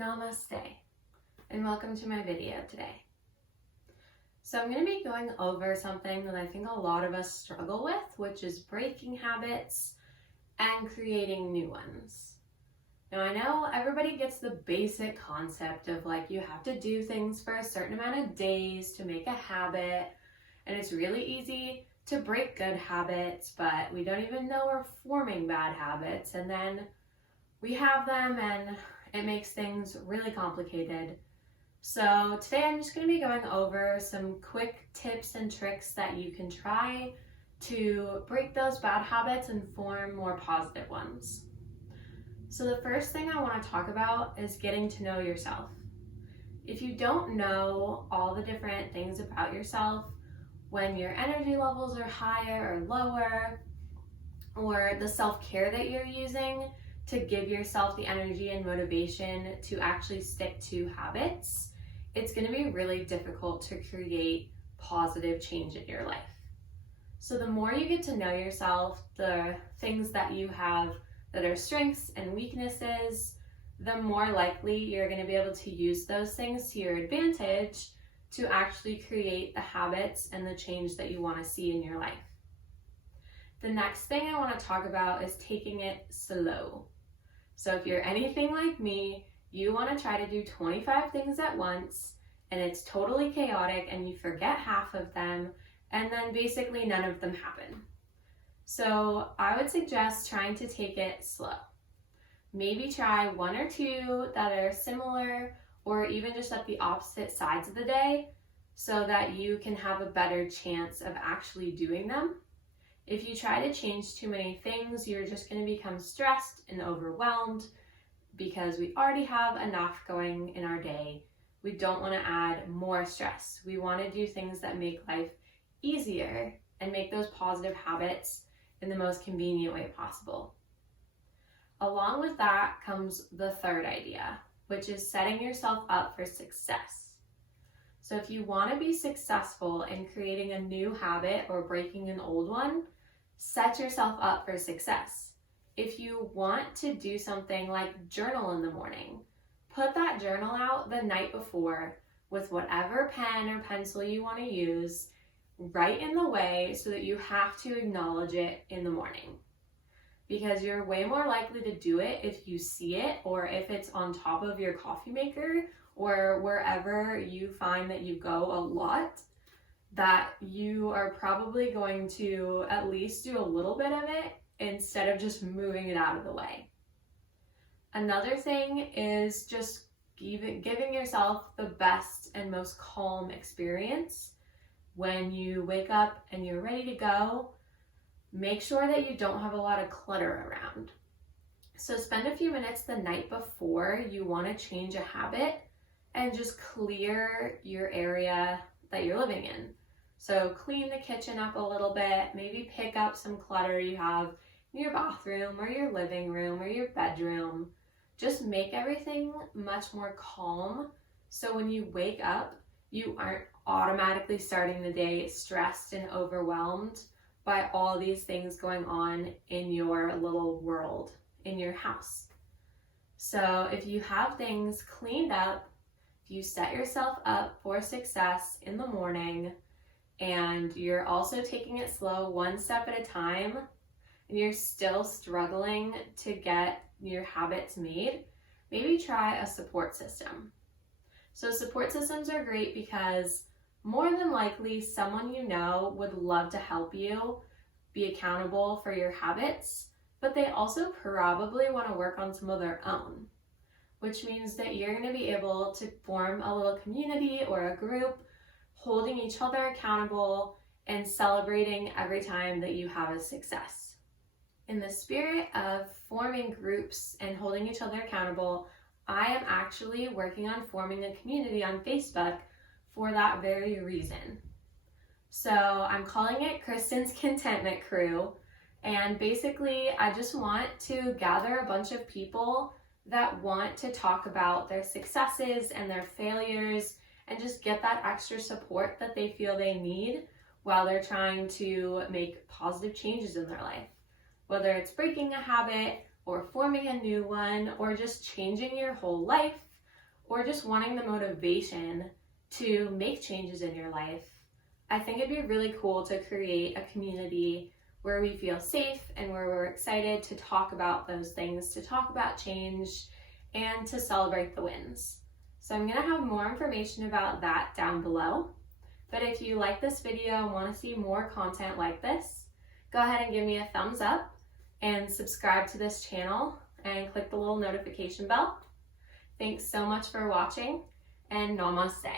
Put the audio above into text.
Namaste, and welcome to my video today. So I'm going to be going over something that I think a lot of us struggle with, which is breaking habits and creating new ones. Now I know everybody gets the basic concept of you have to do things for a certain amount of days to make a habit, and it's really easy to break good habits, but we don't even know we're forming bad habits, and then we have them and it makes things really complicated. So today I'm just going to be going over some quick tips and tricks that you can try to break those bad habits and form more positive ones. So the first thing I want to talk about is getting to know yourself. If you don't know all the different things about yourself, when your energy levels are higher or lower, or the self-care that you're using to give yourself the energy and motivation to actually stick to habits, it's going to be really difficult to create positive change in your life. So the more you get to know yourself, the things that you have that are strengths and weaknesses, the more likely you're going to be able to use those things to your advantage to actually create the habits and the change that you want to see in your life. The next thing I want to talk about is taking it slow. So if you're anything like me, you want to try to do 25 things at once, and it's totally chaotic and you forget half of them, and then basically none of them happen. So I would suggest trying to take it slow. Maybe try one or two that are similar, or even just at the opposite sides of the day, so that you can have a better chance of actually doing them. If you try to change too many things, you're just going to become stressed and overwhelmed because we already have enough going in our day. We don't want to add more stress. We want to do things that make life easier and make those positive habits in the most convenient way possible. Along with that comes the third idea, which is setting yourself up for success. So if you want to be successful in creating a new habit or breaking an old one, set yourself up for success. If you want to do something like journal in the morning, put that journal out the night before with whatever pen or pencil you want to use right in the way so that you have to acknowledge it in the morning. Because you're way more likely to do it if you see it, or if it's on top of your coffee maker, or wherever you find that you go a lot, that you are probably going to at least do a little bit of it instead of just moving it out of the way. Another thing is just giving yourself the best and most calm experience. When you wake up and you're ready to go, make sure that you don't have a lot of clutter around. So spend a few minutes the night before you want to change a habit and just clear your area that you're living in. So clean the kitchen up a little bit, maybe pick up some clutter you have in your bathroom or your living room or your bedroom. Just make everything much more calm so when you wake up, you aren't automatically starting the day stressed and overwhelmed by all these things going on in your little world, in your house. So if you have things cleaned up, if you set yourself up for success in the morning, and you're also taking it slow one step at a time, and you're still struggling to get your habits made, maybe try a support system. So support systems are great because more than likely someone you know would love to help you be accountable for your habits, but they also probably want to work on some of their own, which means that you're going to be able to form a little community or a group holding each other accountable and celebrating every time that you have a success. In the spirit of forming groups and holding each other accountable, I am actually working on forming a community on Facebook for that very reason. So I'm calling it Kristens Contentment Crew, and basically I just want to gather a bunch of people that want to talk about their successes and their failures and just get that extra support that they feel they need while they're trying to make positive changes in their life. Whether it's breaking a habit or forming a new one or just changing your whole life, or just wanting the motivation to make changes in your life, I think it'd be really cool to create a community where we feel safe and where we're excited to talk about those things, to talk about change, and to celebrate the wins. So I'm gonna have more information about that down below. But if you like this video and want to see more content like this, go ahead and give me a thumbs up and subscribe to this channel and click the little notification bell. Thanks so much for watching, and namaste.